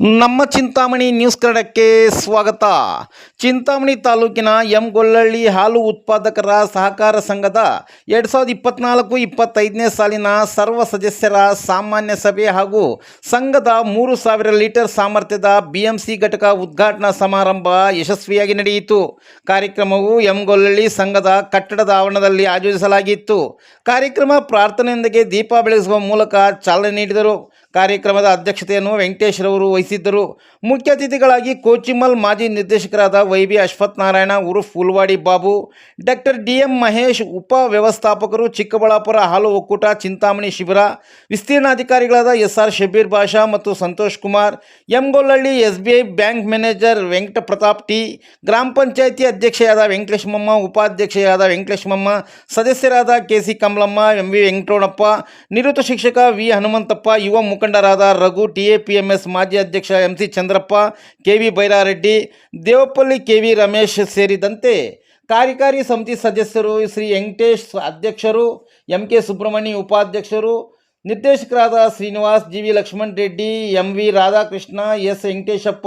ನಮ್ಮ ಚಿಂತಾಮಣಿ ನ್ಯೂಸ್ ಕನ್ನಡಕ್ಕೆ ಸ್ವಾಗತ. ಚಿಂತಾಮಣಿ ತಾಲೂಕಿನ ಗೊಲ್ಲಹಳ್ಳಿ ಹಾಲು ಉತ್ಪಾದಕರ ಸಹಕಾರ ಸಂಘದ 2024-25ನೇ ಸಾಲಿನ ಸರ್ವ ಸದಸ್ಯರ ಸಾಮಾನ್ಯ ಸಭೆ ಹಾಗೂ ಸಂಘದ 3,000 ಲೀಟರ್ ಸಾಮರ್ಥ್ಯದ BMC ಘಟಕ ಉದ್ಘಾಟನಾ ಸಮಾರಂಭ ಯಶಸ್ವಿಯಾಗಿ ನಡೆಯಿತು. ಕಾರ್ಯಕ್ರಮವು ಗೊಲ್ಲಹಳ್ಳಿ ಸಂಘದ ಕಟ್ಟಡದ ಆವರಣದಲ್ಲಿ ಆಯೋಜಿಸಲಾಗಿತ್ತು. ಕಾರ್ಯಕ್ರಮ ಪ್ರಾರ್ಥನೆಯೊಂದಿಗೆ ದೀಪ ಬೆಳಗಿಸುವ ಮೂಲಕ ಚಾಲನೆ ನೀಡಿದರು. ಕಾರ್ಯಕ್ರಮದ ಅಧ್ಯಕ್ಷತೆಯನ್ನು ವೆಂಕಟೇಶ್ ರವರು ವಹಿಸಿದ್ದರು. ಮುಖ್ಯ ಅತಿಥಿಗಳಾಗಿ ಕೋಚಿಮಲ್ ಮಾಜಿ ನಿರ್ದೇಶಕರಾದ YB ಅಶ್ವಥ್ ನಾರಾಯಣ ಉರುಫ್ ಉಲ್ವಾಡಿ ಬಾಬು, ಡಾಕ್ಟರ್ DM ಮಹೇಶ್, ಉಪ ವ್ಯವಸ್ಥಾಪಕರು ಚಿಕ್ಕಬಳ್ಳಾಪುರ ಹಾಲು ಒಕ್ಕೂಟ ಚಿಂತಾಮಣಿ ಶಿಬಿರ, ವಿಸ್ತೀರ್ಣಾಧಿಕಾರಿಗಳಾದ SR ಶಬೀರ್ ಬಾಷಾ ಮತ್ತು Santosh Kumar, Gollahalli SBI bank manager Venkata Pratap T, ಗ್ರಾಮ ಪಂಚಾಯಿತಿ ಅಧ್ಯಕ್ಷೆಯಾದ ವೆಂಕಟೇಶಮಮ್ಮ, ಉಪಾಧ್ಯಕ್ಷೆಯಾದ ವೆಂಕಟೇಶಮಮ್ಮ, ಸದಸ್ಯರಾದ KC ಕಮಲಮ್ಮ, MV ವೆಂಕಟರಮಣಪ್ಪ, ನಿವೃತ್ತ ಶಿಕ್ಷಕ V ಹನುಮಂತಪ್ಪ, ಯುವ ಮುಖಂಡರಾದ ರಘು, TAPMS ಮಾಜಿ ಅಧ್ಯಕ್ಷ MC Chandrappa, KV Byrareddy, ದೇವಪಲ್ಲಿ KV Ramesh ಸೇರಿದಂತೆ ಕಾರ್ಯಕಾರಿ ಸಮಿತಿ ಸದಸ್ಯರು, ಶ್ರೀ ವೆಂಕಟೇಶ್ ಅಧ್ಯಕ್ಷರು, MK ಸುಬ್ರಹ್ಮಣ್ಯ ಉಪಾಧ್ಯಕ್ಷರು, ನಿರ್ದೇಶಕರಾದ Srinivas, GV Lakshman Reddy, MV Radhakrishna, S Venkateshappa,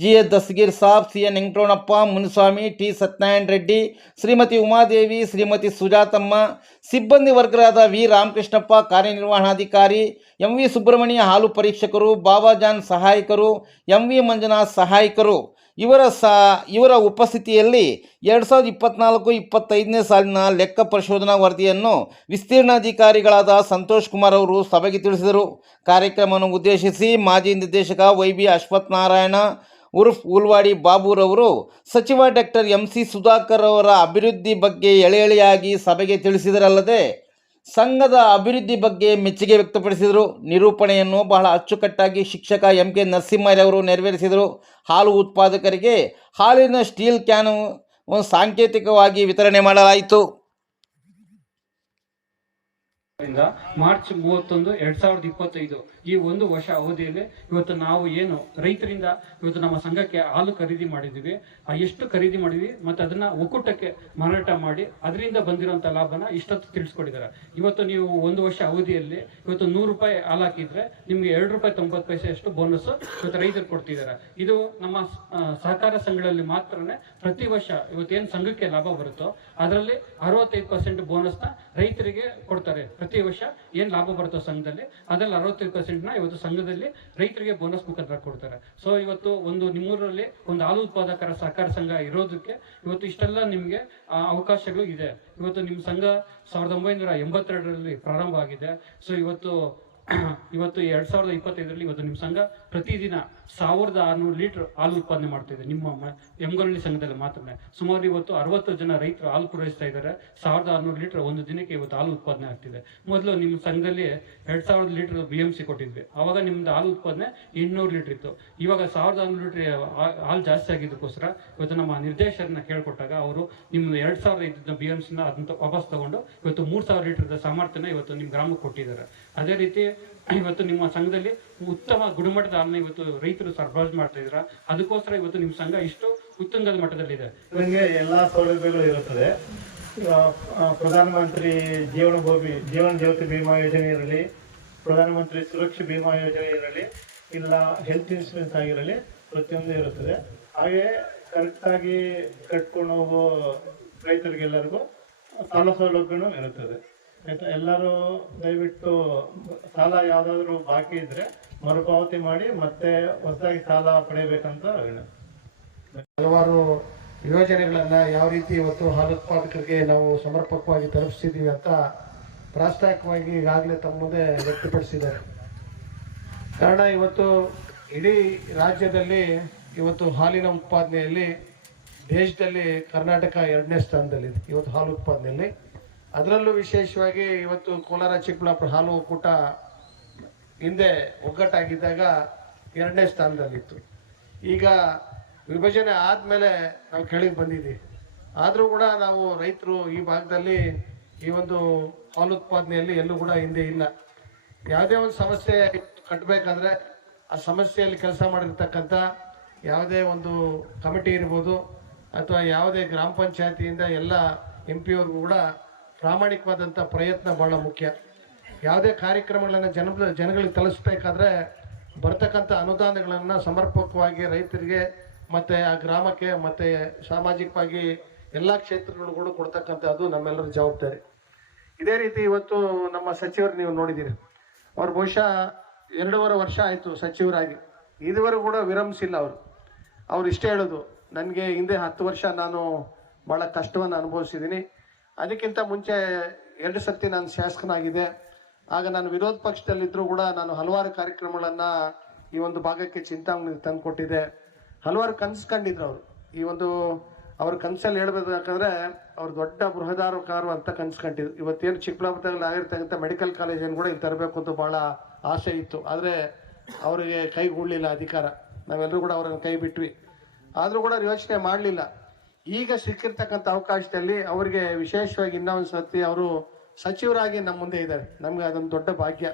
GS ದಸ್ಗೀರ್ Sab, CN Venkataramanappa, Muniswamy, T Satyanarayana Reddy, Shrimati Umadevi, Shrimati Sujathamma, ಸಿಬ್ಬಂದಿ ವರ್ಗರಾದ V ರಾಮಕೃಷ್ಣಪ್ಪ ಕಾರ್ಯನಿರ್ವಹಣಾಧಿಕಾರಿ, MV ಸುಬ್ರಹ್ಮಣ್ಯ ಹಾಲು ಪರೀಕ್ಷಕರು, ಬಾಬಾಜಾನ್ ಸಹಾಯಕರು, MV ಮಂಜುನಾಥ್ ಸಹಾಯಕರು ಇವರ ಉಪಸ್ಥಿತಿಯಲ್ಲಿ 2024-25ನೇ ಸಾಲಿನ ಲೆಕ್ಕ ಪರಿಶೋಧನಾ ವರದಿಯನ್ನು ವಿಸ್ತೀರ್ಣಾಧಿಕಾರಿಗಳಾದ ಸಂತೋಷ್ ಕುಮಾರ್ ಅವರು ಸಭೆಗೆ ತಿಳಿಸಿದರು. ಕಾರ್ಯಕ್ರಮವನ್ನು ಉದ್ದೇಶಿಸಿ ಮಾಜಿ ನಿರ್ದೇಶಕ YB ಅಶ್ವಥ್ ನಾರಾಯಣ ಉರ್ಫ್ ಉಲ್ವಾಡಿ ಬಾಬುರವರು ಸಚಿವ ಡಾಕ್ಟರ್ MC ಸುಧಾಕರ್ ಅವರ ಅಭಿವೃದ್ಧಿ ಬಗ್ಗೆ ಎಳೆಯಾಗಿ ಸಭೆಗೆ ತಿಳಿಸಿದರಲ್ಲದೆ ಸಂಘದ ಅಭಿವೃದ್ಧಿ ಬಗ್ಗೆ ಮೆಚ್ಚುಗೆ ವ್ಯಕ್ತಪಡಿಸಿದರು. ನಿರೂಪಣೆಯನ್ನು ಬಹಳ ಅಚ್ಚುಕಟ್ಟಾಗಿ ಶಿಕ್ಷಕ MK ನರಸಿಂಹರವರು ನೆರವೇರಿಸಿದರು. ಹಾಲು ಉತ್ಪಾದಕರಿಗೆ ಹಾಲಿನ ಸ್ಟೀಲ್ ಕ್ಯಾನ್ ಸಾಂಕೇತಿಕವಾಗಿ ವಿತರಣೆ ಮಾಡಲಾಯಿತು. ಮಾರ್ಚ್ 31, 2025 ಈ ಒಂದು ವರ್ಷ ಅವಧಿಯಲ್ಲಿ ಇವತ್ತು ನಾವು ಏನು ರೈತರಿಂದ ಇವತ್ತು ನಮ್ಮ ಸಂಘಕ್ಕೆ ಹಾಲು ಖರೀದಿ ಮಾಡಿದ್ದೀವಿ, ಎಷ್ಟು ಖರೀದಿ ಮಾಡಿದ್ವಿ ಮತ್ತು ಅದನ್ನ ಒಕ್ಕೂಟಕ್ಕೆ ಮಾರಾಟ ಮಾಡಿ ಅದರಿಂದ ಬಂದಿರುವಂತ ಲಾಭನ ಇಷ್ಟೊತ್ತು ತಿಳಿಸ್ಕೊಟ್ಟಿದ್ದಾರೆ. ಇವತ್ತು ನೀವು ಒಂದು ವರ್ಷ ಅವಧಿಯಲ್ಲಿ ಇವತ್ತು 100 ರೂಪಾಯಿ ಹಾಲು ಹಾಕಿದ್ರೆ ನಿಮ್ಗೆ 2 ರೂಪಾಯಿ 90 ಪೈಸೆ ಅಷ್ಟು ಬೋನಸ್ ಇವತ್ತು ರೈತರು ಕೊಡ್ತಿದ್ದಾರೆ. ಇದು ನಮ್ಮ ಸಹಕಾರ ಸಂಘಗಳಲ್ಲಿ ಮಾತ್ರನೇ ಪ್ರತಿ ವರ್ಷ ಇವತ್ತೇನು ಸಂಘಕ್ಕೆ ಲಾಭ ಬರುತ್ತೋ ಅದರಲ್ಲಿ 65% ಬೋನಸ್ನ ರೈತರಿಗೆ ಕೊಡ್ತಾರೆ. ಪ್ರತಿ ವರ್ಷ ಏನ್ ಲಾಭ ಬರುತ್ತೋ ಸಂಘದಲ್ಲಿ ಅದರಲ್ಲಿ 65% ಇವತ್ತು ಸಂಘದಲ್ಲಿ ರೈತರಿಗೆ ಬೋನಸ್ ಮುಖಾಂತರ ಕೊಡ್ತಾರೆ. ಸೊ ಇವತ್ತು ನಿಮ್ಮೂರಲ್ಲಿ ಒಂದು ಹಾಲು ಉತ್ಪಾದಕರ ಸಹಕಾರ ಸಂಘ ಇರೋದಕ್ಕೆ ಇವತ್ತು ಇಷ್ಟೆಲ್ಲ ನಿಮ್ಗೆ ಅವಕಾಶಗಳು ಇದೆ. ಇವತ್ತು ನಿಮ್ಮ ಸಂಘ 1982ರಲ್ಲಿ ಪ್ರಾರಂಭ ಆಗಿದೆ. ಸೊ ಇವತ್ತು 2025ರಲ್ಲಿ ಇವತ್ತು ನಿಮ್ಮ ಸಂಘ ಪ್ರತಿದಿನ 1600 ಲೀಟರ್ ಹಾಲು ಉತ್ಪಾದನೆ ಮಾಡ್ತಿದೆ. ನಿಮ್ಮ ಗೊಲ್ಲಹಳ್ಳಿ ಸಂಘದಲ್ಲಿ ಮಾತ್ರ ಸುಮಾರು ಇವತ್ತು 60 ಜನ ರೈತರು ಹಾಲು ಪೂರೈಸ್ತಾ ಇದ್ದಾರೆ. 1600 ಲೀಟರ್ ಒಂದು ದಿನಕ್ಕೆ ಇವತ್ತು ಹಾಲು ಉತ್ಪಾದನೆ ಆಗ್ತಿದೆ. ಮೊದಲು ನಿಮ್ಮ ಸಂಘದಲ್ಲಿ 2000 ಲೀಟರ್ BMC ಕೊಟ್ಟಿದ್ವಿ. ಅವಾಗ ನಿಮ್ದು ಹಾಲು ಉತ್ಪಾದನೆ 800 ಲೀಟರ್ ಇತ್ತು. ಇವಾಗ 1600 ಲೀಟರ್ ಹಾಲು ಜಾಸ್ತಿ ಆಗಿದ್ದಕ್ಕೋಸ್ಕರ ಇವತ್ತು ನಮ್ಮ ನಿರ್ದೇಶಕರನ್ನ ಕೇಳ್ಕೊಟ್ಟಾಗ ಅವರು ನಿಮ್ದು 2000 BMC ಅದನ್ನ ವಾಪಸ್ ತಗೊಂಡು ಇವತ್ತು 3000 ಲೀಟರ್ ಸಾಮರ್ಥ್ಯನ ಇವತ್ತು ನಿಮ್ಮ ಗ್ರಾಮಕ್ಕೆ ಕೊಟ್ಟಿದ್ದಾರೆ. ಅದೇ ರೀತಿ ಇವತ್ತು ನಿಮ್ಮ ಸಂಘದಲ್ಲಿ ಉತ್ತಮ ಗುಣಮಟ್ಟದ ಹಾಲನ್ನ ಇವತ್ತು ರೈತರು ಸರಬರಾಜು ಮಾಡ್ತಾ ಇದ್ರ. ಅದಕ್ಕೋಸ್ಕರ ಇವತ್ತು ನಿಮ್ಮ ಸಂಘ ಇಷ್ಟು ಉತ್ತುಂಗದ ಮಟ್ಟದಲ್ಲಿದೆ. ನಿಮಗೆ ಎಲ್ಲಾ ಸೌಲಭ್ಯಗಳು ಇರುತ್ತದೆ. ಪ್ರಧಾನಮಂತ್ರಿ ಜೀವನ ಜ್ಯೋತಿ ಬಿಮಾ ಯೋಜನೆ ಇರಲಿ, ಪ್ರಧಾನಮಂತ್ರಿ ಸುರಕ್ಷಾ ಬಿಮಾ ಯೋಜನೆ ಇರಲಿ, ಇಲ್ಲ ಹೆಲ್ತ್ ಇನ್ಶೂರೆನ್ಸ್ ಆಗಿರಲಿ, ಪ್ರತಿಯೊಂದು ಇರುತ್ತದೆ. ಹಾಗೆ ಕರೆಕ್ಟಾಗಿ ಕಟ್ಕೊಂಡು ಹೋಗೋ ರೈತರಿಗೆಲ್ಲರಿಗೂ ಸಾಲ ಸೌಲಭ್ಯನೂ ಇರುತ್ತದೆ. ಎಲ್ಲರೂ ದಯವಿಟ್ಟು ಸಾಲ ಯಾವ್ದಾದ್ರು ಬಾಕಿ ಇದ್ರೆ ಮರುಪಾವತಿ ಮಾಡಿ ಮತ್ತೆ ಹೊಸದಾಗಿ ಸಾಲ ಪಡೆಯಬೇಕಂತ ಹಲವಾರು ಯೋಜನೆಗಳನ್ನ ಯಾವ ರೀತಿ ಇವತ್ತು ಹಾಲು ಉತ್ಪಾದಕರಿಗೆ ನಾವು ಸಮರ್ಪಕವಾಗಿ ತಲುಪಿಸ್ತಿದ್ದೀವಿ ಅಂತ ಪ್ರಾಸ್ತಾವಿಕವಾಗಿ ಈಗಾಗಲೇ ತಮ್ಮ ಮುಂದೆ ವ್ಯಕ್ತಪಡಿಸಿದ್ದಾರೆ. ಕಾರಣ ಇವತ್ತು ಇಡೀ ರಾಜ್ಯದಲ್ಲಿ ಇವತ್ತು ಹಾಲಿನ ಉತ್ಪಾದನೆಯಲ್ಲಿ ದೇಶದಲ್ಲಿ ಕರ್ನಾಟಕ 2ನೇ ಸ್ಥಾನದಲ್ಲಿದೆ ಇವತ್ತು ಹಾಲು ಉತ್ಪಾದನೆಯಲ್ಲಿ. ಅದರಲ್ಲೂ ವಿಶೇಷವಾಗಿ ಇವತ್ತು ಕೋಲಾರ ಚಿಕ್ಕಬಳ್ಳಾಪುರ ಹಾಲು ಒಕ್ಕೂಟ ಹಿಂದೆ ಒಗ್ಗಟ್ಟಾಗಿದ್ದಾಗ 2ನೇ ಸ್ಥಾನದಲ್ಲಿತ್ತು. ಈಗ ವಿಭಜನೆ ಆದಮೇಲೆ ನಾವು ಕೆಳಗೆ ಬಂದಿದ್ದೀವಿ. ಆದರೂ ಕೂಡ ನಾವು ರೈತರು ಈ ಭಾಗದಲ್ಲಿ ಈ ಒಂದು ಹಾಲು ಉತ್ಪಾದನೆಯಲ್ಲಿ ಎಲ್ಲೂ ಕೂಡ ಹಿಂದೆ ಇಲ್ಲ. ಯಾವುದೇ ಒಂದು ಸಮಸ್ಯೆ ಕಟ್ಟಬೇಕಾದ್ರೆ ಆ ಸಮಸ್ಯೆಯಲ್ಲಿ ಕೆಲಸ ಮಾಡಿರ್ತಕ್ಕಂಥ ಯಾವುದೇ ಒಂದು ಕಮಿಟಿ ಇರ್ಬೋದು ಅಥವಾ ಯಾವುದೇ ಗ್ರಾಮ ಪಂಚಾಯತಿಯಿಂದ ಎಲ್ಲ MP ಅವ್ರಿಗೂ ಕೂಡ ಪ್ರಾಮಾಣಿಕವಾದಂಥ ಪ್ರಯತ್ನ ಭಾಳ ಮುಖ್ಯ. ಯಾವುದೇ ಕಾರ್ಯಕ್ರಮಗಳನ್ನು ಜನಗಳಿಗೆ ತಲುಪಿಸ್ಬೇಕಾದ್ರೆ ಬರ್ತಕ್ಕಂಥ ಅನುದಾನಗಳನ್ನು ಸಮರ್ಪಕವಾಗಿ ರೈತರಿಗೆ ಮತ್ತು ಆ ಗ್ರಾಮಕ್ಕೆ ಮತ್ತು ಸಾಮಾಜಿಕವಾಗಿ ಎಲ್ಲ ಕ್ಷೇತ್ರಗಳು ಕೂಡ ಕೊಡ್ತಕ್ಕಂಥದ್ದು ನಮ್ಮೆಲ್ಲರ ಜವಾಬ್ದಾರಿ. ಇದೇ ರೀತಿ ಇವತ್ತು ನಮ್ಮ ಸಚಿವರು ನೀವು ನೋಡಿದ್ದೀರಿ, ಅವ್ರು ಬಹುಶಃ 2.5 ವರ್ಷ ಆಯಿತು ಸಚಿವರಾಗಿ, ಇದುವರೆಗೂ ಕೂಡ ವಿರಮಿಸಿಲ್ಲ. ಅವ್ರು ಇಷ್ಟೇ ಹೇಳೋದು, ನನಗೆ ಹಿಂದೆ 10 ವರ್ಷ ನಾನು ಭಾಳ ಕಷ್ಟವನ್ನು ಅನುಭವಿಸಿದ್ದೀನಿ, ಅದಕ್ಕಿಂತ ಮುಂಚೆ 2 ಸರ್ತಿ ನಾನು ಶಾಸಕನಾಗಿದೆ, ಆಗ ನಾನು ವಿರೋಧ ಪಕ್ಷದಲ್ಲಿದ್ದರೂ ಕೂಡ ನಾನು ಹಲವಾರು ಕಾರ್ಯಕ್ರಮಗಳನ್ನು ಈ ಒಂದು ಭಾಗಕ್ಕೆ ಚಿಂತಾಮಣಿಗೆ ತಂದು ಕೊಟ್ಟಿದ್ದೆ. ಹಲವಾರು ಕನಸು ಕಂಡಿದ್ರು ಅವರು. ಈ ಒಂದು ಅವ್ರ ಕನಸಲ್ಲಿ ಹೇಳ್ಬೇಕಂದ್ರೆ ಅವ್ರು ದೊಡ್ಡ ಬೃಹದಾಕಾರು ಅಂತ ಕನಸು ಕಂಡಿದ್ರು. ಇವತ್ತೇನು ಚಿಕ್ಕಬಳ್ಳಾಪುರದಲ್ಲಿ ಆಗಿರ್ತಕ್ಕಂಥ ಮೆಡಿಕಲ್ ಕಾಲೇಜನ್ನು ಕೂಡ ಇಲ್ಲಿ ತರಬೇಕು ಅಂತ ಭಾಳ ಆಸೆ ಇತ್ತು, ಆದರೆ ಅವರಿಗೆ ಕೈಗೂಡಲಿಲ್ಲ ಅಧಿಕಾರ. ನಾವೆಲ್ಲರೂ ಕೂಡ ಅವರನ್ನು ಕೈ ಬಿಟ್ವಿ, ಆದರೂ ಕೂಡ ಯೋಚನೆ ಮಾಡಲಿಲ್ಲ. ಈಗ ಸಿಕ್ಕಿರ್ತಕ್ಕಂಥ ಅವಕಾಶದಲ್ಲಿ ಅವರಿಗೆ ವಿಶೇಷವಾಗಿ ಇನ್ನೊಂದು ಸರ್ತಿ ಅವರು ಸಚಿವರಾಗಿ ನಮ್ಮ ಮುಂದೆ ಇದ್ದಾರೆ. ನಮ್ಗೆ ಅದೊಂದು ದೊಡ್ಡ ಭಾಗ್ಯ.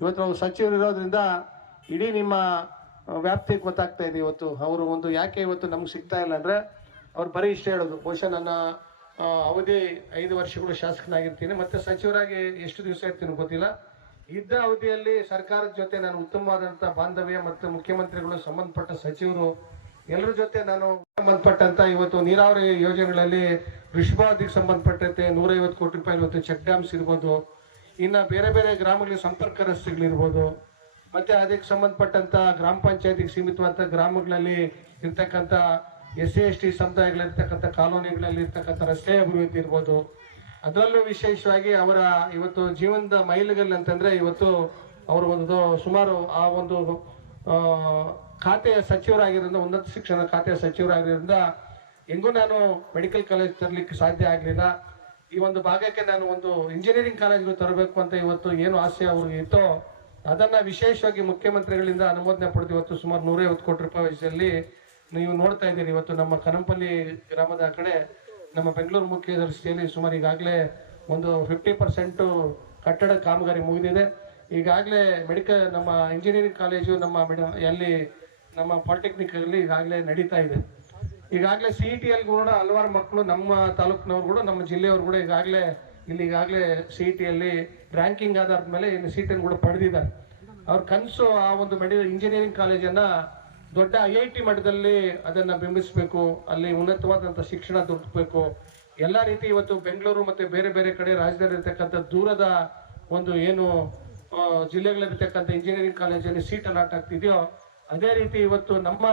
ಇವತ್ತು ಅವರು ಸಚಿವರು ಇರೋದ್ರಿಂದ ಇಡೀ ನಿಮ್ಮ ವ್ಯಾಪ್ತಿಗೆ ಗೊತ್ತಾಗ್ತಾ ಇದೆ. ಇವತ್ತು ಅವರು ಒಂದು ಯಾಕೆ ಇವತ್ತು ನಮ್ಗೆ ಸಿಗ್ತಾ ಇಲ್ಲ ಅಂದರೆ, ಅವ್ರು ಬರೀ ಇಷ್ಟ ಹೇಳೋದು, ಬಹುಶಃ ನನ್ನ ಅವಧಿ 5 ವರ್ಷಗಳು ಶಾಸಕನಾಗಿರ್ತೀನಿ, ಮತ್ತು ಸಚಿವರಾಗಿ ಎಷ್ಟು ದಿವಸ ಇರ್ತೀನಿ ಗೊತ್ತಿಲ್ಲ, ಇದ್ದ ಅವಧಿಯಲ್ಲಿ ಸರ್ಕಾರದ ಜೊತೆ ನಾನು ಉತ್ತಮವಾದಂಥ ಬಾಂಧವ್ಯ ಮತ್ತು ಮುಖ್ಯಮಂತ್ರಿಗಳು ಸಂಬಂಧಪಟ್ಟ ಸಚಿವರು ಎಲ್ಲರ ಜೊತೆ ನಾನು ಸಂಬಂಧಪಟ್ಟಂತ ಇವತ್ತು ನೀರಾವರಿ ಯೋಜನೆಗಳಲ್ಲಿ ವೃಷಭಾವಧಿಗೆ ಸಂಬಂಧಪಟ್ಟಂತೆ 150 ಕೋಟಿ ರೂಪಾಯಿ ಇವತ್ತು ಚೆಕ್ ಡ್ಯಾಮ್ಸ್ ಇರ್ಬೋದು, ಇನ್ನು ಬೇರೆ ಬೇರೆ ಗ್ರಾಮಗಳಿಗೆ ಸಂಪರ್ಕ ರಸ್ತೆಗಳಿರ್ಬೋದು, ಮತ್ತು ಅದಕ್ಕೆ ಸಂಬಂಧಪಟ್ಟಂಥ ಗ್ರಾಮ ಪಂಚಾಯತಿಗೆ ಸೀಮಿತವಾದ ಗ್ರಾಮಗಳಲ್ಲಿ ಇರ್ತಕ್ಕಂಥ SC/ST ಸಮುದಾಯಗಳಿರ್ತಕ್ಕಂಥ ಕಾಲೋನಿಗಳಲ್ಲಿ ಇರ್ತಕ್ಕಂಥ ರಸ್ತೆ ಅಭಿವೃದ್ಧಿ ಇರ್ಬೋದು. ಅದರಲ್ಲೂ ವಿಶೇಷವಾಗಿ ಅವರ ಇವತ್ತು ಜೀವನದ ಮೈಲಿಗಲ್ಲು ಅಂತಂದರೆ, ಇವತ್ತು ಅವರು ಒಂದು ಸುಮಾರು ಆ ಒಂದು ಖಾತೆಯ ಸಚಿವರಾಗಿರೋದ್ರಿಂದ, ಉನ್ನತ ಶಿಕ್ಷಣ ಖಾತೆಯ ಸಚಿವರಾಗಿರೋದ್ರಿಂದ ಹೆಂಗೂ ನಾನು ಮೆಡಿಕಲ್ ಕಾಲೇಜ್ ತರಲಿಕ್ಕೆ ಸಾಧ್ಯ ಆಗಲಿಲ್ಲ. ಈ ಒಂದು ಭಾಗಕ್ಕೆ ನಾನು ಒಂದು ಇಂಜಿನಿಯರಿಂಗ್ ಕಾಲೇಜ್ಗಳು ತರಬೇಕು ಅಂತ ಇವತ್ತು ಏನು ಆಸೆ ಅವ್ರಿಗೆ ಇತ್ತೋ ಅದನ್ನು ವಿಶೇಷವಾಗಿ ಮುಖ್ಯಮಂತ್ರಿಗಳಿಂದ ಅನುಮೋದನೆ ಪಡೆದು ಇವತ್ತು ಸುಮಾರು 150 ಕೋಟಿ ರೂಪಾಯಿ ವೆಚ್ಚದಲ್ಲಿ ನೀವು ನೋಡ್ತಾ ಇದ್ದೀರಿ. ಇವತ್ತು ನಮ್ಮ ಕನಂಪಲ್ಲಿ ಗ್ರಾಮದ ಕಡೆ ನಮ್ಮ ಬೆಂಗಳೂರು ಮುಖ್ಯ ರಸ್ತೆಯಲ್ಲಿ ಸುಮಾರು ಈಗಾಗಲೇ ಒಂದು 50% ಕಟ್ಟಡ ಕಾಮಗಾರಿ ಮುಗಿದಿದೆ. ಈಗಾಗಲೇ ನಮ್ಮ ಇಂಜಿನಿಯರಿಂಗ್ ಕಾಲೇಜು ಅಲ್ಲಿ ನಮ್ಮ ಪಾಲಿಟೆಕ್ನಿಕಲ್ಲಿ ಈಗಾಗಲೇ ನಡೀತಾ ಇದೆ. ಈಗಾಗಲೇ CET-ಯಲ್ಲಿ ಕೂಡ ಹಲವಾರು ಮಕ್ಕಳು ನಮ್ಮ ತಾಲೂಕಿನವ್ರು ಕೂಡ ನಮ್ಮ ಜಿಲ್ಲೆಯವರು ಕೂಡ ಈಗಾಗಲೇ CET-ಯಲ್ಲಿ ರ್ಯಾಂಕಿಂಗ್ ಆಧಾರದ ಮೇಲೆ ಇನ್ನು ಸೀಟನ್ನು ಕೂಡ ಪಡೆದಿದ್ದಾರೆ. ಅವ್ರ ಕನಸು ಆ ಒಂದು ಇಂಜಿನಿಯರಿಂಗ್ ಕಾಲೇಜನ್ನು ದೊಡ್ಡ IIT ಮಟ್ಟದಲ್ಲಿ ಅದನ್ನು ಬಿಂಬಿಸಬೇಕು, ಅಲ್ಲಿ ಉನ್ನತವಾದಂಥ ಶಿಕ್ಷಣ ದೊರಕಬೇಕು. ಎಲ್ಲ ರೀತಿ ಇವತ್ತು ಬೆಂಗಳೂರು ಮತ್ತು ಬೇರೆ ಬೇರೆ ಕಡೆ ರಾಜ್ಯದಲ್ಲಿ ಇರ್ತಕ್ಕಂಥ ದೂರದ ಒಂದು ಏನು ಜಿಲ್ಲೆಗಳಿರ್ತಕ್ಕಂಥ ಇಂಜಿನಿಯರಿಂಗ್ ಕಾಲೇಜಲ್ಲಿ ಸೀಟ್ ಅಲಾಟ್ ಆಗ್ತಿದೆಯೋ, ಅದೇ ರೀತಿ ಇವತ್ತು ನಮ್ಮ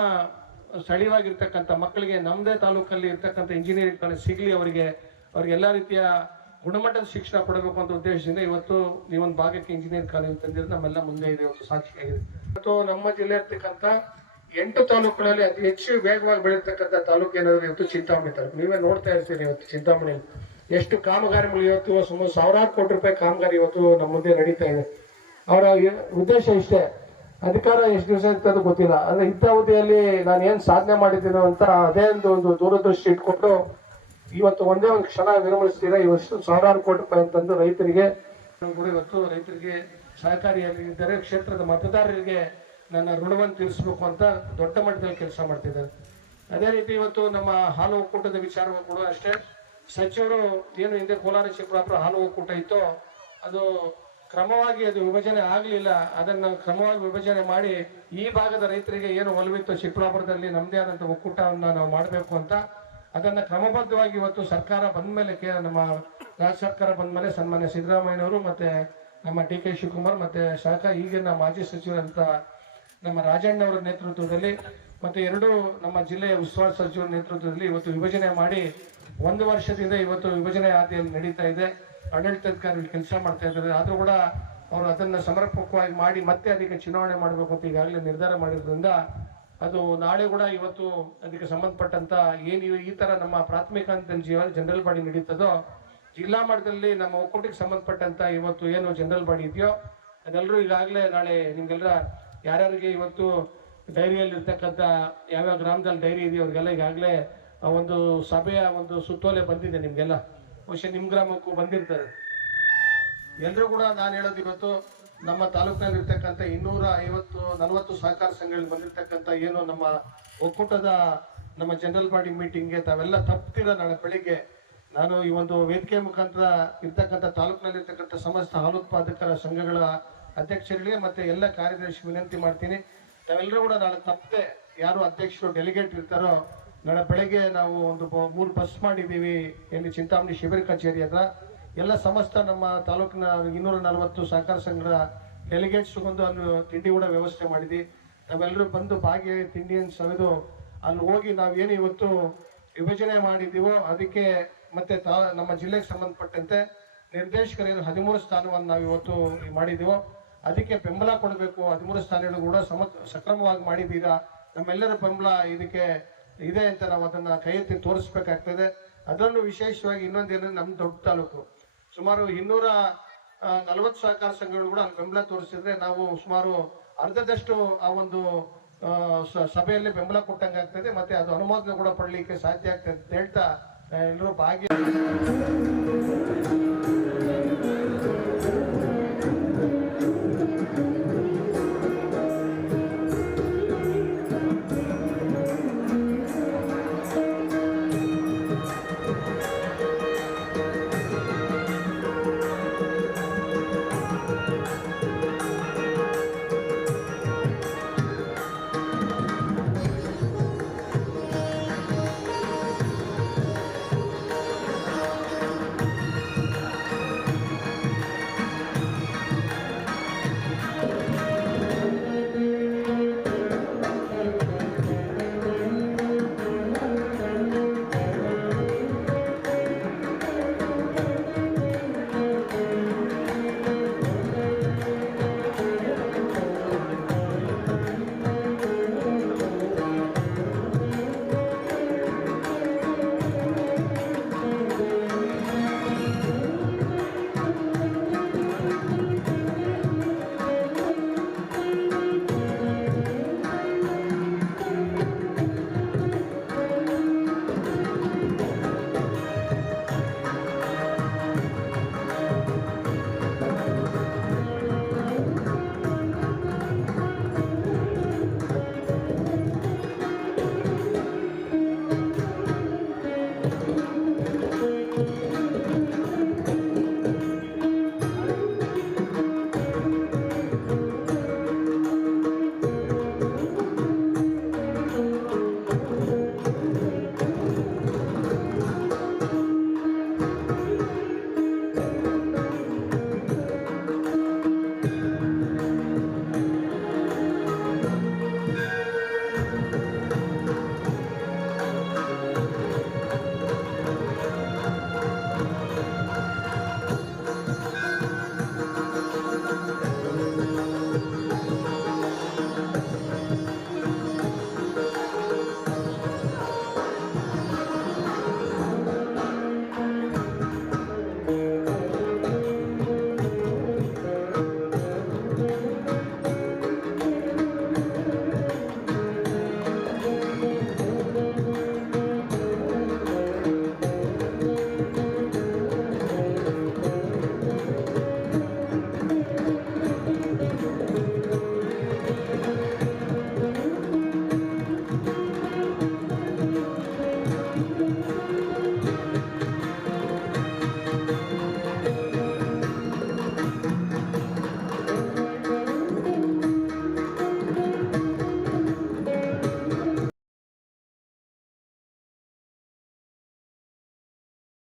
ಸ್ಥಳೀಯವಾಗಿರ್ತಕ್ಕಂಥ ಮಕ್ಕಳಿಗೆ ನಮ್ಮದೇ ತಾಲೂಕಲ್ಲಿ ಇರ್ತಕ್ಕಂಥ ಇಂಜಿನಿಯರಿಂಗ್ ಕಾಲೇಜ್ ಸಿಗಲಿ, ಅವ್ರಿಗೆಲ್ಲ ರೀತಿಯ ಗುಣಮಟ್ಟದ ಶಿಕ್ಷಣ ಕೊಡಬೇಕು ಅಂತ ಉದ್ದೇಶದಿಂದ ಇವತ್ತು ಈ ಒಂದು ಭಾಗಕ್ಕೆ ಇಂಜಿನಿಯರಿಂಗ್ ಕಾಲೇಜ್ ತಂದಿರೋದು ನಮ್ಮೆಲ್ಲ ಮುಂದೆ ಇದೆ, ಇವತ್ತು ಸಾಕ್ಷಿಯಾಗಿದೆ. ಇವತ್ತು ನಮ್ಮ ಜಿಲ್ಲೆ ಇರ್ತಕ್ಕಂಥ 8 ತಾಲೂಕುಗಳಲ್ಲಿ ಅತಿ ಹೆಚ್ಚು ವೇಗವಾಗಿ ಬೆಳೀತಕ್ಕಂಥ ತಾಲೂಕು ಏನಾದ್ರು ಇವತ್ತು ಚಿಂತಾಮಣಿ ತಾಲೂಕು. ನೀವೇ ನೋಡ್ತಾ ಇರ್ತೀರಿ ಇವತ್ತು ಚಿಂತಾಮಣಿ ಎಷ್ಟು ಕಾಮಗಾರಿಗಳು ಇವತ್ತು ಸುಮಾರು 1000 ಕೋಟಿ ರೂಪಾಯಿ ಕಾಮಗಾರಿ ಇವತ್ತು ನಮ್ಮ ಮುಂದೆ ನಡೀತಾ ಇದೆ. ಅವರ ಉದ್ದೇಶ ಇಷ್ಟೇ, ಅಧಿಕಾರ ಎಷ್ಟು ದಿವಸ ಇರ್ತದೆ ಗೊತ್ತಿಲ್ಲ, ಅಂದ್ರೆ ಇದ್ದ ಅವಧಿಯಲ್ಲಿ ನಾನು ಏನು ಸಾಧನೆ ಮಾಡಿದ್ದೀನೋ ಅಂತ ಅದೇ ಒಂದು ದೂರದೃಷ್ಟಿ ಇಟ್ಕೊಂಡು ಇವತ್ತು ಒಂದೇ ಒಂದು ಕ್ಷಣ ವಿರಮಿಸ್ತೀರ. ಇವತ್ತು 1000 ಕೋಟಿ ರೂಪಾಯಿ ಅಂತಂದು ರೈತರಿಗೆ ಕೂಡ ಇವತ್ತು ರೈತರಿಗೆ ಸಹಕಾರಿಯಾಗಿದ್ದಾರೆ. ಕ್ಷೇತ್ರದ ಮತದಾರರಿಗೆ ನನ್ನ ಋಣವನ್ನು ತೀರಿಸಬೇಕು ಅಂತ ದೊಡ್ಡ ಮಟ್ಟದಲ್ಲಿ ಕೆಲಸ ಮಾಡ್ತಿದ್ದಾರೆ. ಅದೇ ರೀತಿ ಇವತ್ತು ನಮ್ಮ ಹಾಲು ಒಕ್ಕೂಟದ ವಿಚಾರವೂ ಕೂಡ ಅಷ್ಟೇ. ಸಚಿವರು ಏನು ಹಿಂದೆ ಕೋಲಾರ ಚಿಕ್ಕಬಳ್ಳಾಪುರ ಹಾಲು ಒಕ್ಕೂಟ ಇತ್ತೋ ಅದು ಕ್ರಮವಾಗಿ ಅದು ವಿಭಜನೆ ಆಗಲಿಲ್ಲ. ಅದನ್ನು ಕ್ರಮವಾಗಿ ವಿಭಜನೆ ಮಾಡಿ ಈ ಭಾಗದ ರೈತರಿಗೆ ಏನು ಒಲವಿತ್ತು ಚಿಕ್ಕಬಳ್ಳಾಪುರದಲ್ಲಿ ನಮ್ಮದೇ ಆದಂಥ ಒಕ್ಕೂಟವನ್ನು ನಾವು ಮಾಡಬೇಕು ಅಂತ ಅದನ್ನು ಕ್ರಮಬದ್ಧವಾಗಿ ಇವತ್ತು ಸರ್ಕಾರ ಬಂದ ಮೇಲೆ ನಮ್ಮ ರಾಜ್ಯ ಸರ್ಕಾರ ಬಂದ ಮೇಲೆ ಸನ್ಮಾನ್ಯ ಸಿದ್ದರಾಮಯ್ಯನವರು ಮತ್ತು ನಮ್ಮ DK ಶಿವಕುಮಾರ್ ಮತ್ತು ಈಗಿನ ಮಾಜಿ ಸಚಿವರಂತ ನಮ್ಮ ರಾಜಣ್ಣವರ ನೇತೃತ್ವದಲ್ಲಿ ಮತ್ತು 2 ನಮ್ಮ ಜಿಲ್ಲೆಯ ಉಸ್ತುವಾರಿ ಸಚಿವರ ನೇತೃತ್ವದಲ್ಲಿ ಇವತ್ತು ವಿಭಜನೆ ಮಾಡಿ 1 ವರ್ಷದಿಂದ ಇವತ್ತು ವಿಭಜನೆ ಹಾದಿಯಲ್ಲಿ ನಡೀತಾ ಇದೆ. ಆಡಳಿತಾಧಿಕಾರಿಗಳು ಕೆಲಸ ಮಾಡ್ತಾ ಇದ್ದಾರೆ. ಆದರೂ ಕೂಡ ಅವರು ಅದನ್ನು ಸಮರ್ಪಕವಾಗಿ ಮಾಡಿ ಮತ್ತೆ ಅದಕ್ಕೆ ಚುನಾವಣೆ ಮಾಡಬೇಕು ಅಂತ ಈಗಾಗಲೇ ನಿರ್ಧಾರ ಮಾಡಿರೋದ್ರಿಂದ ಅದು ನಾಳೆ ಕೂಡ ಇವತ್ತು ಅದಕ್ಕೆ ಸಂಬಂಧಪಟ್ಟಂತ ಏನು ಈ ಥರ ನಮ್ಮ ಪ್ರಾಥಮಿಕ ಹಂತದಲ್ಲಿ ಜನರಲ್ ಬಾಡಿ ನಡೀತದೋ ಜಿಲ್ಲಾ ಮಟ್ಟದಲ್ಲಿ ನಮ್ಮ ಒಕ್ಕೂಟಕ್ಕೆ ಸಂಬಂಧಪಟ್ಟಂತ ಇವತ್ತು ಏನು ಜನರಲ್ ಬಾಡಿ ಇದೆಯೋ ಅದೆಲ್ಲರೂ ಈಗಾಗಲೇ ನಾಳೆ ನಿಮಗೆಲ್ಲ ಯಾರ್ಯಾರಿಗೆ ಇವತ್ತು ಡೈರಿಯಲ್ಲಿ ಇರ್ತಕ್ಕಂಥ ಯಾವ್ಯಾವ ಗ್ರಾಮದಲ್ಲಿ ಡೈರಿ ಇದೆಯೋ ಅವ್ರಿಗೆಲ್ಲ ಈಗಾಗಲೇ ಒಂದು ಸಭೆಯ ಒಂದು ಸುತ್ತೋಲೆ ಬಂದಿದೆ. ನಿಮಗೆಲ್ಲ ಬಹುಶಃ ನಿಮ್ಮ ಗ್ರಾಮಕ್ಕೂ ಬಂದಿರ್ತಾರೆ. ಎಲ್ಲರೂ ಕೂಡ ನಾನು ಹೇಳೋದು ಇವತ್ತು ನಮ್ಮ ತಾಲೂಕಿನಲ್ಲಿ ಇರ್ತಕ್ಕಂಥ 240 ಸಹಕಾರ ಸಂಘಗಳಿಗೆ ಬಂದಿರತಕ್ಕಂಥ ಏನು ನಮ್ಮ ಒಕ್ಕೂಟದ ನಮ್ಮ ಜನರಲ್ ಬಾಡಿ ಮೀಟಿಂಗ್ಗೆ ತಾವೆಲ್ಲ ತಪ್ಪಿರ ನಾಳೆ ಬೆಳಿಗ್ಗೆ ನಾನು ಈ ಒಂದು ವೇದಿಕೆ ಮುಖಾಂತರ ಇರ್ತಕ್ಕಂಥ ತಾಲೂಕಿನಲ್ಲಿ ಇರ್ತಕ್ಕಂಥ ಸಮಸ್ತ ಹಾಲು ಉತ್ಪಾದಕರ ಸಂಘಗಳ ಅಧ್ಯಕ್ಷರಿಗೆ ಮತ್ತೆ ಎಲ್ಲ ಕಾರ್ಯದರ್ಶಿ ವಿನಂತಿ ಮಾಡ್ತೀನಿ, ತಾವೆಲ್ಲರೂ ಕೂಡ ನಾಳೆ ತಪ್ಪದೆ ಯಾರು ಅಧ್ಯಕ್ಷರು ಡೆಲಿಗೇಟ್ ಇರ್ತಾರೋ ನಾಳೆ ಬೆಳಗ್ಗೆ ನಾವು ಒಂದು 3 ಬಸ್ ಮಾಡಿದ್ದೀವಿ ಎಲ್ಲಿ ಚಿಂತಾಮಣಿ ಶಿಬಿರ ಕಚೇರಿ ಹತ್ರ. ಎಲ್ಲ ಸಮಸ್ತ ನಮ್ಮ ತಾಲೂಕಿನ 240 ಸಹಕಾರ ಸಂಘದ ಡೆಲಿಗೇಟ್ಸ್ ಬಂದು ಅಲ್ಲಿ ತಿಂಡಿ ಕೂಡ ವ್ಯವಸ್ಥೆ ಮಾಡಿದ್ವಿ. ನಾವೆಲ್ಲರೂ ಬಂದು ಭಾಗಿಯಾಗಿ ತಿಂಡಿಯನ್ನು ಸವಿದು ಅಲ್ಲಿ ಹೋಗಿ ನಾವೇನು ಇವತ್ತು ವಿಭಜನೆ ಮಾಡಿದ್ದೀವೋ ಅದಕ್ಕೆ ಮತ್ತೆ ನಮ್ಮ ಜಿಲ್ಲೆಗೆ ಸಂಬಂಧಪಟ್ಟಂತೆ ನಿರ್ದೇಶಕರು 13 ಸ್ಥಾನವನ್ನು ನಾವು ಇವತ್ತು ಮಾಡಿದ್ದೀವೋ ಅದಕ್ಕೆ ಬೆಂಬಲ ಕೊಡಬೇಕು. 13 ಸ್ಥಾನಗಳು ಕೂಡ ಸಕ್ರಮವಾಗಿ ಮಾಡಿದ್ದೀರಾ, ನಮ್ಮೆಲ್ಲರ ಬೆಂಬಲ ಇದಕ್ಕೆ ಇದೆ ಅಂತ ನಾವು ಅದನ್ನ ಕೈ ಎತ್ತಿ ತೋರಿಸ್ಬೇಕಾಗ್ತದೆ. ಅದರಲ್ಲೂ ವಿಶೇಷವಾಗಿ ಇನ್ನೊಂದೇನಂದ್ರೆ ನಮ್ಮ ದೊಡ್ಡ ತಾಲೂಕು ಸುಮಾರು 240 ಸಹಕಾರ ಸಂಘಗಳು ಕೂಡ ಅಲ್ಲಿ ಬೆಂಬಲ ತೋರಿಸಿದ್ರೆ ನಾವು ಸುಮಾರು ಅರ್ಧದಷ್ಟು ಆ ಒಂದು ಸಭೆಯಲ್ಲಿ ಬೆಂಬಲ ಕೊಟ್ಟಂಗೆ ಆಗ್ತದೆ, ಮತ್ತೆ ಅದು ಅನುಮೋದನೆ ಕೂಡ ಪಡಲಿಕ್ಕೆ ಸಾಧ್ಯ ಆಗ್ತದೆ ಅಂತ ಹೇಳ್ತಾ ಎಲ್ಲರೂ ಭಾಗಿ